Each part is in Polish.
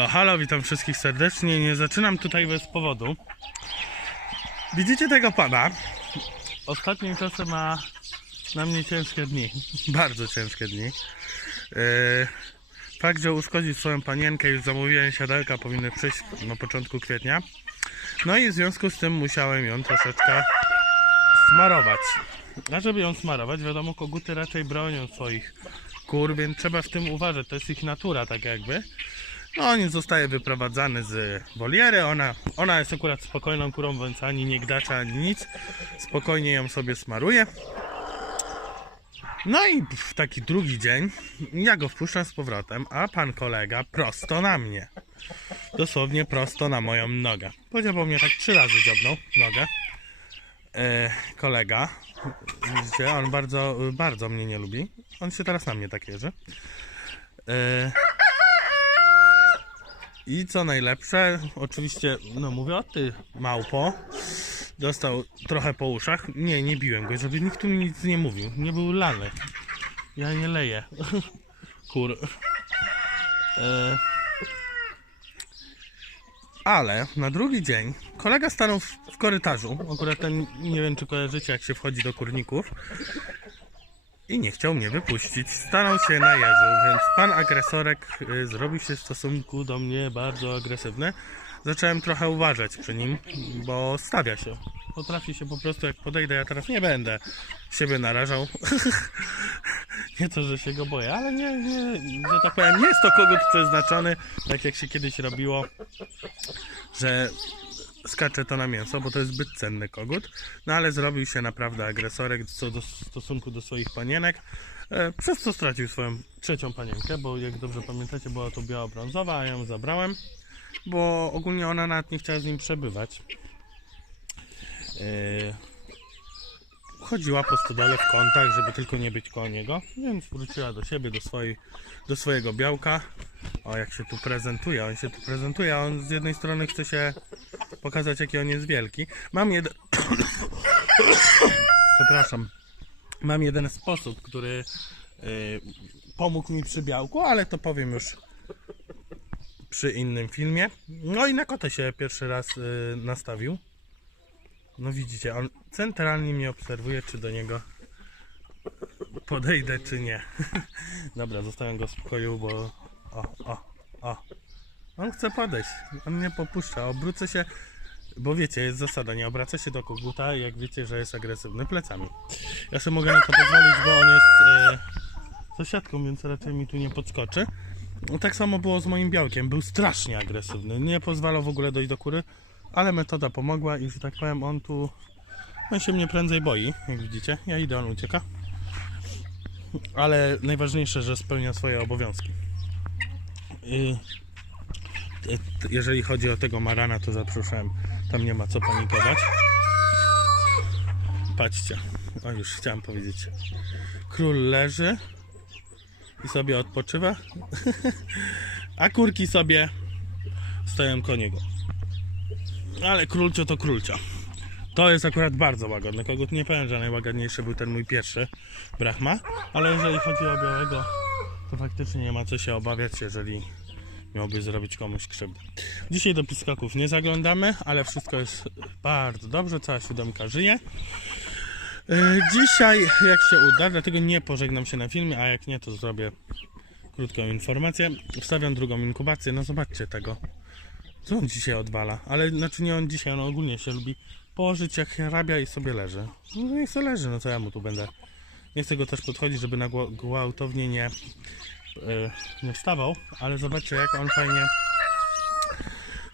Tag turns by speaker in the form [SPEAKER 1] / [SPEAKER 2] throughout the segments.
[SPEAKER 1] Halo, halo, witam wszystkich serdecznie. Nie zaczynam tutaj bez powodu. Widzicie tego pana?
[SPEAKER 2] Ostatnim czasem ma na mnie ciężkie dni.
[SPEAKER 1] Bardzo ciężkie dni. Yy, fakt, że uszkodził swoją panienkę, już zamówiłem siadelka, powinny przyjść na początku kwietnia. No i w związku z tym musiałem ją troszeczkę smarować. A żeby ją smarować, wiadomo, koguty raczej bronią swoich kur, więc trzeba w tym uważać. To jest ich natura, tak jakby. No, on zostaje wyprowadzany z woliery. Ona, ona jest akurat spokojną kurą, więc ani nie gdacza, ani nic. Spokojnie ją sobie smaruje. No i w taki drugi dzień ja go wpuszczam z powrotem, a pan kolega prosto na mnie. Dosłownie prosto na moją nogę. Powiedział mnie tak trzy razy dziobnął nogę. E, kolega, widzicie, on bardzo, bardzo mnie nie lubi. On się teraz na mnie tak jeży. E, i co najlepsze, oczywiście, no mówię o ty, małpo. Dostał trochę po uszach. Nie, nie biłem go, żeby nikt mi nic nie mówił. Nie był lany. Ja nie leję. Kur. E... Ale na drugi dzień kolega stanął w, w korytarzu. Akurat ten, nie wiem czy kojarzycie, jak się wchodzi do kurników. I nie chciał mnie wypuścić. Stanął się na jeżu, więc pan agresorek y, zrobił się w stosunku do mnie bardzo agresywny. Zacząłem trochę uważać przy nim, bo stawia się. Potrafi się po prostu, jak podejdę, ja teraz nie będę siebie narażał. nie to, że się go boję, ale nie, nie, że tak powiem, nie jest to kogut przeznaczony, tak jak się kiedyś robiło, że skacze to na mięso, bo to jest zbyt cenny kogut. No ale zrobił się naprawdę agresorek co do stosunku do swoich panienek. E, przez co stracił swoją trzecią panienkę, bo jak dobrze pamiętacie, była to biało-brązowa, a ja ją zabrałem, bo ogólnie ona nawet nie chciała z nim przebywać. E, chodziła po stodole w kątach, żeby tylko nie być koło niego, więc wróciła do siebie, do, swojej, do swojego białka. O, jak się tu prezentuje, on się tu prezentuje, a on z jednej strony chce się pokazać, jaki on jest wielki. Mam jeden... Przepraszam. Mam jeden sposób, który y, pomógł mi przy białku, ale to powiem już przy innym filmie. No i na kotę się pierwszy raz y, nastawił. No widzicie, on centralnie mnie obserwuje, czy do niego podejdę, czy nie. Dobra, zostawiam go w spokoju, bo... O, o, o. On chce podejść. On mnie popuszcza. Obrócę się, bo wiecie, jest zasada, nie obraca się do koguta, jak wiecie, że jest agresywny plecami. Ja sobie mogę na to pozwolić, bo on jest e, sąsiadką, więc raczej mi tu nie podskoczy. No, tak samo było z moim białkiem. Był strasznie agresywny. Nie pozwalał w ogóle dojść do kury, ale metoda pomogła i, że tak powiem, on tu... On się mnie prędzej boi, jak widzicie. Ja idę, on ucieka. Ale najważniejsze, że spełnia swoje obowiązki. T- jeżeli chodzi o tego Marana, to zapraszałem. Tam nie ma co panikować. Patrzcie. O, już chciałem powiedzieć. Król leży i sobie odpoczywa, a kurki sobie stoją koło niego. Ale królcio to królcio. To jest akurat bardzo łagodny kogut. Nie powiem, że najłagodniejszy był ten mój pierwszy Brahma, ale jeżeli chodzi o białego, to faktycznie nie ma co się obawiać, jeżeli miałby zrobić komuś krzywdę. Dzisiaj do piskaków nie zaglądamy, ale wszystko jest bardzo dobrze, cała siódemka żyje. E, Dzisiaj, jak się uda, dlatego nie pożegnam się na filmie, a jak nie, to zrobię krótką informację. Wstawiam drugą inkubację, no zobaczcie tego. Co on dzisiaj odwala? Ale znaczy nie on dzisiaj, on ogólnie się lubi położyć jak hrabia i sobie leży. No niech sobie leży, no co ja mu tu będę. Nie chcę go też podchodzić, żeby na gwałtownie nie, e, nie wstawał, ale zobaczcie jak on fajnie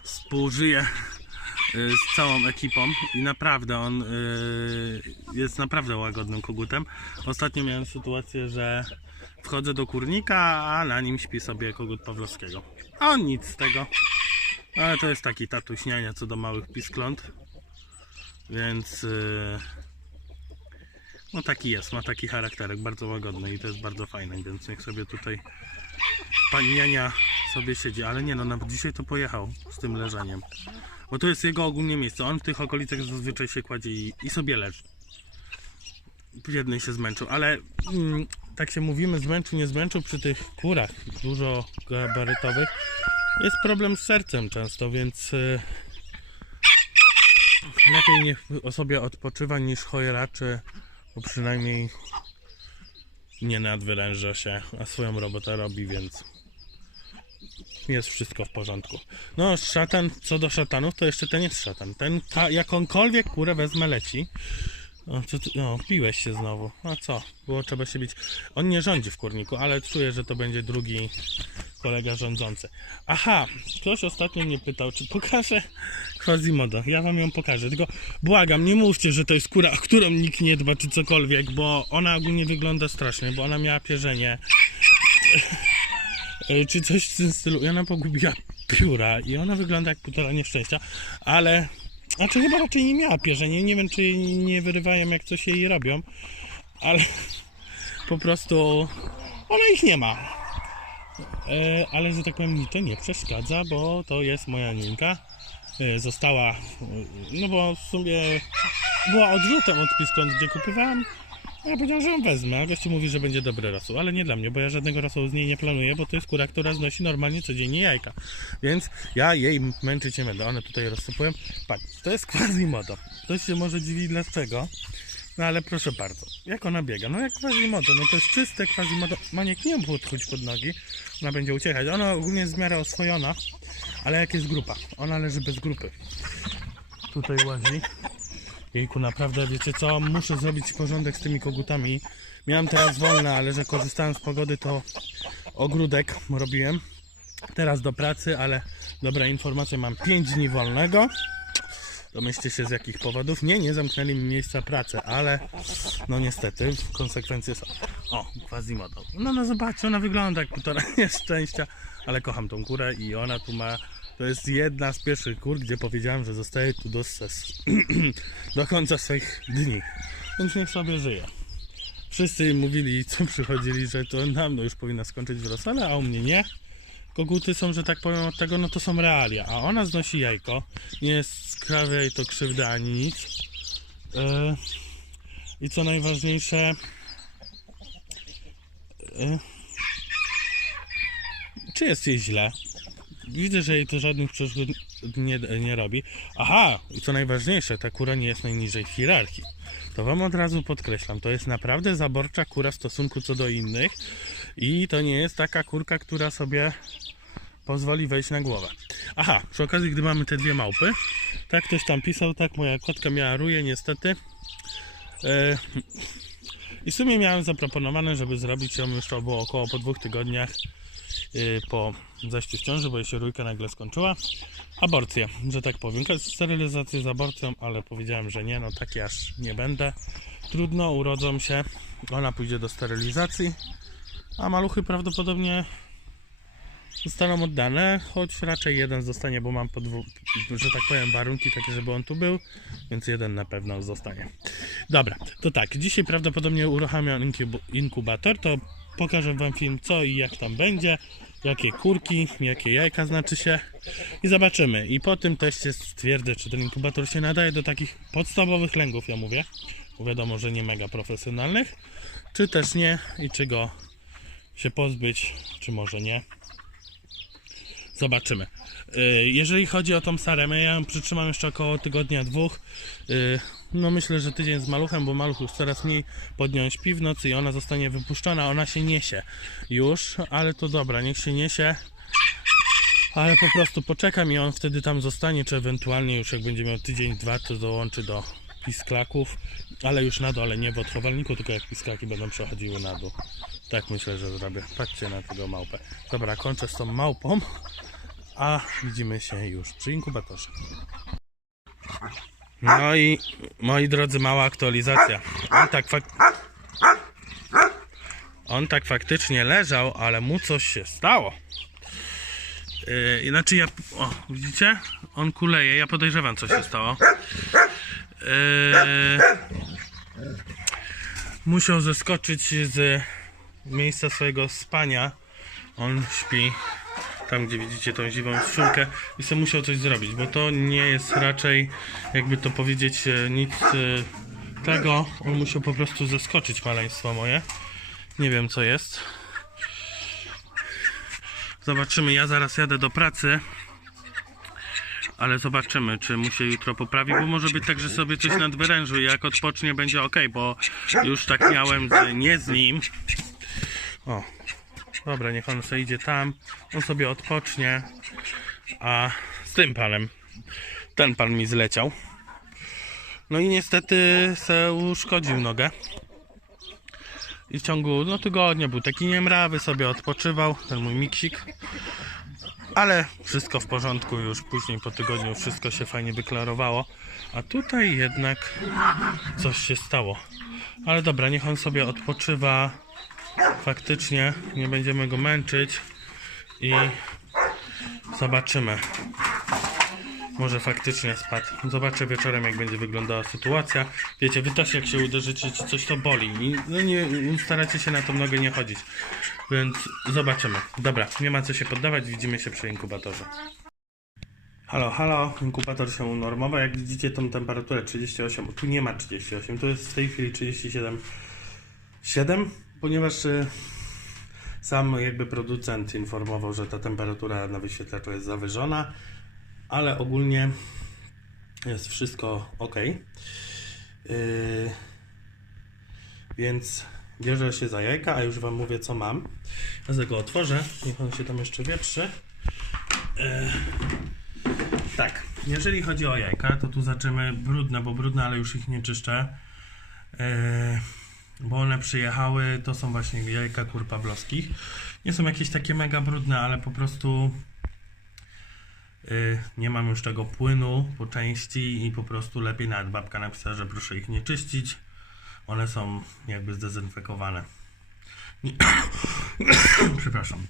[SPEAKER 1] współżyje e, z całą ekipą i naprawdę on e, jest naprawdę łagodnym kogutem. Ostatnio miałem sytuację, że wchodzę do kurnika, a na nim śpi sobie kogut Pawlowskiego. A on nic z tego. Ale to jest taki tatuśniania co do małych piskląt. Więc yy, no taki jest, ma taki charakterek, bardzo łagodny i to jest bardzo fajne, więc niech sobie tutaj pani Jania sobie siedzi, ale nie no, na dzisiaj to pojechał z tym leżeniem. Bo to jest jego ogólnie miejsce. On w tych okolicach zazwyczaj się kładzie i, i sobie leży. W jednej się zmęczył, ale mm, tak się mówimy, zmęczył, nie zmęczył przy tych kurach dużo gabarytowych. Jest problem z sercem często, więc y, lepiej niech osobie odpoczywa niż chojraczy, bo przynajmniej nie nadwyręża się, a swoją robotę robi, więc jest wszystko w porządku. No, szatan, co do szatanów, to jeszcze ten jest szatan. Ten, ta, jakąkolwiek kurę wezmę, leci. O, co ty, o, piłeś się znowu. A co? Było trzeba się bić. On nie rządzi w kurniku, ale czuję, że to będzie drugi kolega rządzący. Aha, ktoś ostatnio mnie pytał, czy pokażę Quasimodo. Ja wam ją pokażę, tylko błagam, nie mówcie, że to jest kura, o którą nikt nie dba, czy cokolwiek, bo ona ogólnie wygląda strasznie, bo ona miała pierzenie. E, czy coś w tym stylu. I ona pogubiła pióra i ona wygląda jak półtora nieszczęścia, ale... Znaczy chyba raczej nie miała pierzenia, nie wiem czy jej nie wyrywają jak coś jej robią, ale po prostu ona ich nie ma. E, ale że tak powiem mi to nie przeszkadza, bo to jest moja Ninka. E, została, e, no bo w sumie była odrzutem od Piskont, gdzie kupowałem. Ja powiedziałem, że ją wezmę, a gościu mówi, że będzie dobry rosół, ale nie dla mnie, bo ja żadnego rosołu z niej nie planuję, bo to jest kura, która znosi normalnie codziennie jajka. Więc ja jej męczyć nie będę. One tutaj rozsypują. Patrz, to jest Quasimodo. Ktoś się może dziwi dlaczego. No ale proszę bardzo, jak ona biega? No jak Quasimodo, no to jest czyste Quasimodo. Maniek nie podchodź pod nogi, ona będzie uciekać. Ona ogólnie jest w miarę oswojona, ale jak jest grupa? Ona leży bez grupy. Tutaj łazi. Jejku, naprawdę, wiecie co? Muszę zrobić porządek z tymi kogutami. Miałem teraz wolne, ale że korzystałem z pogody, to ogródek robiłem. Teraz do pracy, ale dobra informacja, mam 5 dni wolnego. Domyślcie się z jakich powodów. Nie, nie zamknęli mi miejsca pracy, ale no niestety konsekwencje są. O, Quasimodo. No, no zobaczcie, ona wygląda jak półtora nieszczęścia, ale kocham tą kurę i ona tu ma. To jest jedna z pierwszych kur, gdzie powiedziałem, że zostaje tu do, do końca swoich dni. Więc niech sobie żyje. Wszyscy mówili, co przychodzili, że to dawno już powinna skończyć w rosole, a u mnie nie. Koguty są, że tak powiem, od tego, no to są realia. A ona znosi jajko. Nie sprawia jej to krzywdy ani nic. Yy, I co najważniejsze, yy, czy jest jej źle? Widzę, że jej to żadnych przeszkód nie, nie robi. Aha, i co najważniejsze, ta kura nie jest najniżej w hierarchii. To wam od razu podkreślam, to jest naprawdę zaborcza kura w stosunku co do innych i to nie jest taka kurka, która sobie pozwoli wejść na głowę. Aha, przy okazji, gdy mamy te dwie małpy, tak ktoś tam pisał, tak moja kotka miała ruje niestety. E, I w sumie miałem zaproponowane, żeby zrobić ją już było około po dwóch tygodniach y, po zajściu w ciąży, bo jej się rójka nagle skończyła. Aborcję, że tak powiem. Sterylizację z aborcją, ale powiedziałem, że nie, no takie aż nie będę. Trudno, urodzą się, ona pójdzie do sterylizacji, a maluchy prawdopodobnie zostaną oddane, choć raczej jeden zostanie, bo mam że tak powiem warunki takie, żeby on tu był, więc jeden na pewno zostanie. Dobra, to tak, dzisiaj prawdopodobnie uruchamiam inkubator, to pokażę wam film co i jak tam będzie, jakie kurki, jakie jajka znaczy się i zobaczymy. I po tym teście stwierdzę, czy ten inkubator się nadaje do takich podstawowych lęgów, ja mówię, bo wiadomo, że nie mega profesjonalnych, czy też nie i czy go się pozbyć, czy może nie. Zobaczymy. Y, Jeżeli chodzi o tą saremę, ja ją przytrzymam jeszcze około tygodnia, dwóch. Y, No myślę, że tydzień z maluchem, bo maluch już coraz mniej pod nią śpi w nocy i ona zostanie wypuszczona. Ona się niesie już, ale to dobra, niech się niesie. Ale po prostu poczekam i on wtedy tam zostanie, czy ewentualnie już jak będzie miał tydzień, dwa, to dołączy do pisklaków, ale już na dole, nie w odchowalniku, tylko jak pisklaki będą przechodziły na dół. Tak myślę, że zrobię. Patrzcie na tego małpę. Dobra, kończę z tą małpą, a widzimy się już przy inkubatorze. No i moi drodzy, mała aktualizacja. On tak. On tak faktycznie leżał, ale mu coś się stało. Yy, znaczy ja... O, widzicie? On kuleje. Ja podejrzewam, co się stało. Yy, musiał zeskoczyć z miejsca swojego spania. On śpi tam, gdzie widzicie tą dziwą szulkę i sobie musiał coś zrobić, bo to nie jest raczej, jakby to powiedzieć, e, nic e, tego. On musiał po prostu zeskoczyć, maleństwo moje. Nie wiem, co jest. Zobaczymy, ja zaraz jadę do pracy. Ale zobaczymy, czy mu się jutro poprawi, bo może być tak, że sobie coś nadwyręży i jak odpocznie będzie ok, bo już tak miałem nie z nim. O, dobra, niech on sobie idzie tam, on sobie odpocznie, a z tym panem, ten pan mi zleciał. No i niestety se uszkodził nogę. I w ciągu no, tygodnia był taki niemrawy, sobie odpoczywał, ten mój miksik. Ale wszystko w porządku już później po tygodniu wszystko się fajnie wyklarowało. A tutaj jednak coś się stało. Ale dobra, niech on sobie odpoczywa. Faktycznie nie będziemy go męczyć i zobaczymy. Może faktycznie spadł. Zobaczę wieczorem, jak będzie wyglądała sytuacja. Wiecie, wy też jak się uderzycie, czy coś to boli. No nie, staracie się na tą nogę nie chodzić. Więc zobaczymy. Dobra, nie ma co się poddawać, widzimy się przy inkubatorze. Halo, halo, inkubator się unormował. Jak widzicie tą temperaturę 38, tu nie ma 38, tu jest w tej chwili 37, 7, ponieważ y, sam jakby producent informował, że ta temperatura na wyświetlaczu jest zawyżona, ale ogólnie jest wszystko ok. Yy, więc bierze się za jajka, a już Wam mówię co mam. Ja go otworzę, niech on się tam jeszcze wieprzy. Yy, tak, jeżeli chodzi o jajka, to tu zaczniemy brudne, bo brudne, ale już ich nie czyszczę. Yy, bo one przyjechały, to są właśnie jajka kur pawlowskich. Nie są jakieś takie mega brudne, ale po prostu yy, nie mam już tego płynu po części i po prostu lepiej nawet babka napisała, że proszę ich nie czyścić. One są jakby zdezynfekowane. Nie, przepraszam.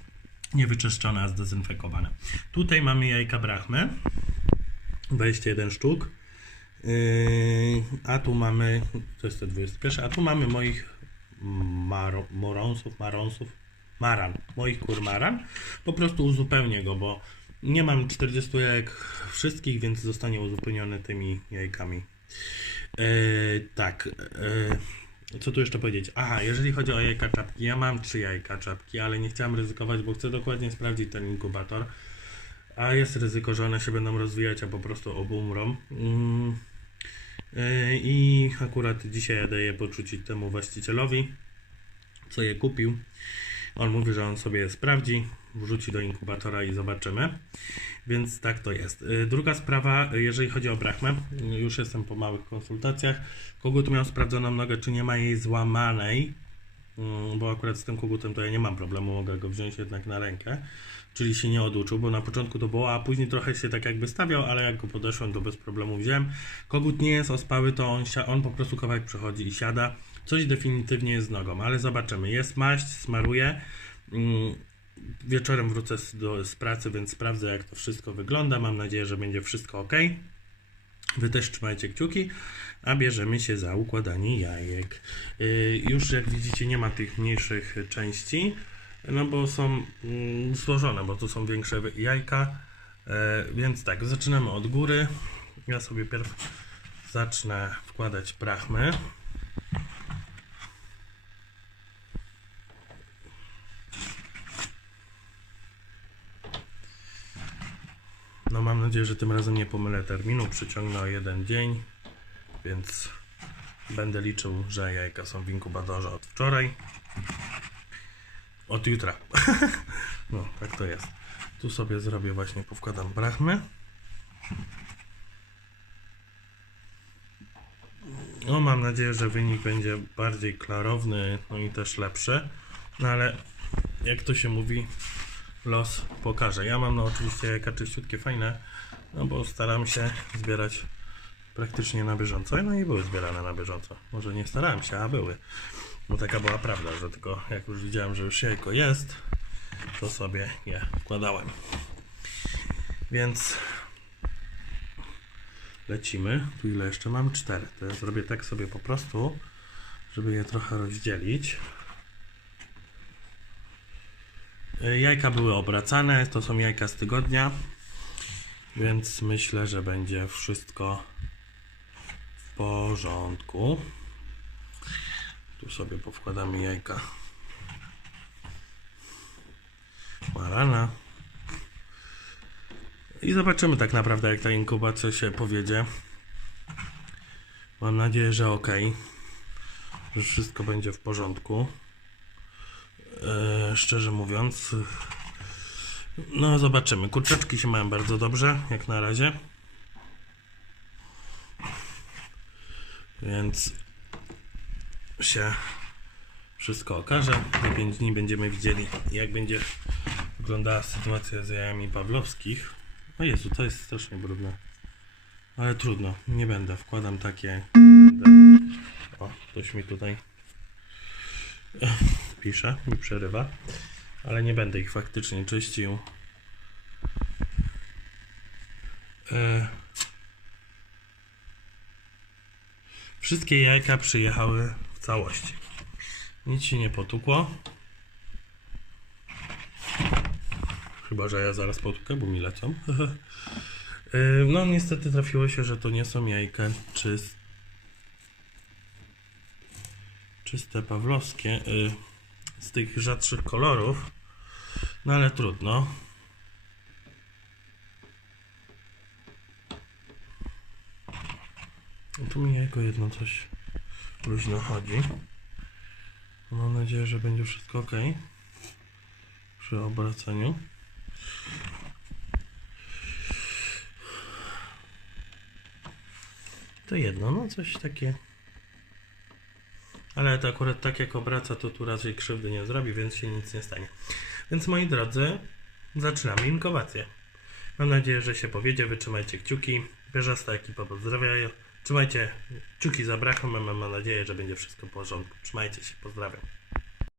[SPEAKER 1] Niewyczyszczone, a zdezynfekowane. Tutaj mamy jajka brachmy. 21 sztuk. Yy, a tu mamy, to jest te 21, a tu mamy moich maro, moronsów, maronsów, maran, moich kur maran. Po prostu uzupełnię go, bo nie mam 40 jajek wszystkich, więc zostanie uzupełniony tymi jajkami. Yy, tak, yy, co tu jeszcze powiedzieć? Aha, jeżeli chodzi o jajka czapki, ja mam trzy jajka czapki, ale nie chciałem ryzykować, bo chcę dokładnie sprawdzić ten inkubator. A jest ryzyko, że one się będą rozwijać, a po prostu obumrą. Yy, I akurat dzisiaj je poczucić temu właścicielowi, co je kupił. On mówi, że on sobie je sprawdzi, wrzuci do inkubatora i zobaczymy. Więc tak to jest. Yy, Druga sprawa, jeżeli chodzi o brachmę, już jestem po małych konsultacjach. Kogut miał sprawdzoną nogę, czy nie ma jej złamanej, bo akurat z tym kogutem to ja nie mam problemu, mogę go wziąć jednak na rękę, czyli się nie oduczył, bo na początku to było, a później trochę się tak jakby stawiał, ale jak go podeszłem, to bez problemu wziąłem. Kogut nie jest ospały, to on, on po prostu kawałek przechodzi i siada. Coś definitywnie jest z nogą, ale zobaczymy. Jest maść, smaruję. Mm, Wieczorem wrócę do, z pracy, więc sprawdzę jak to wszystko wygląda. Mam nadzieję, że będzie wszystko ok. Wy też trzymajcie kciuki, a bierzemy się za układanie jajek. Yy, już jak widzicie nie ma tych mniejszych części, no bo są mm, złożone, bo tu są większe jajka. Yy, więc tak, zaczynamy od góry. Ja sobie pierw zacznę wkładać brachmy. Mam nadzieję, że tym razem nie pomylę terminu, przyciągnę o jeden dzień, więc będę liczył, że jajka są w inkubatorze od wczoraj. Od jutra. no, tak to jest. Tu sobie zrobię właśnie, powkładam brachmy. No, mam nadzieję, że wynik będzie bardziej klarowny, no i też lepszy. No ale jak to się mówi, los pokaże. Ja mam no oczywiście jajka czyściutkie, fajne, no bo staram się zbierać praktycznie na bieżąco. No i były zbierane na bieżąco. Może nie starałem się, a były. Bo taka była prawda, że tylko jak już widziałem, że już jajko jest, to sobie je wkładałem. Więc lecimy. Tu ile jeszcze mam? Cztery. To ja zrobię tak sobie po prostu, żeby je trochę rozdzielić. Y, Jajka były obracane, to są jajka z tygodnia, więc myślę, że będzie wszystko w porządku. Tu sobie powkładamy jajka. Marana, I zobaczymy tak naprawdę, jak ta inkubacja się powiedzie. Mam nadzieję, że ok. Że wszystko będzie w porządku. E, szczerze mówiąc. No, zobaczymy. Kurczaczki się mają bardzo dobrze, jak na razie. Więc się wszystko okaże. Za 5 dni będziemy widzieli, jak będzie wyglądała sytuacja z jajami pawlowskich. O Jezu, to jest strasznie brudne. Ale trudno, nie będę. Wkładam takie. O, ktoś mi tutaj pisze, mi przerywa. Ale nie będę ich faktycznie czyścił. E... Wszystkie jajka przyjechały w całości. Nic się nie potukło. Chyba, że ja zaraz potukę, bo mi lecą. Yy, no niestety trafiło się, że to nie są jajka czyst... czyste pawlowskie. yy, z tych rzadszych kolorów. No ale trudno. No tu mi jajko jedno coś luźno chodzi. Mam nadzieję, że będzie wszystko ok przy obracaniu. To jedno, no coś takie. Ale to akurat tak jak obraca, to tu raczej krzywdy nie zrobi, więc się nic nie stanie. Więc moi drodzy, zaczynamy inkubację. Mam nadzieję, że się powiedzie. Wytrzymajcie kciuki. Bierzasta ekipa pozdrawiają. Trzymajcie kciuki za brachą. Mam, mam nadzieję, że będzie wszystko w porządku. Trzymajcie się. Pozdrawiam.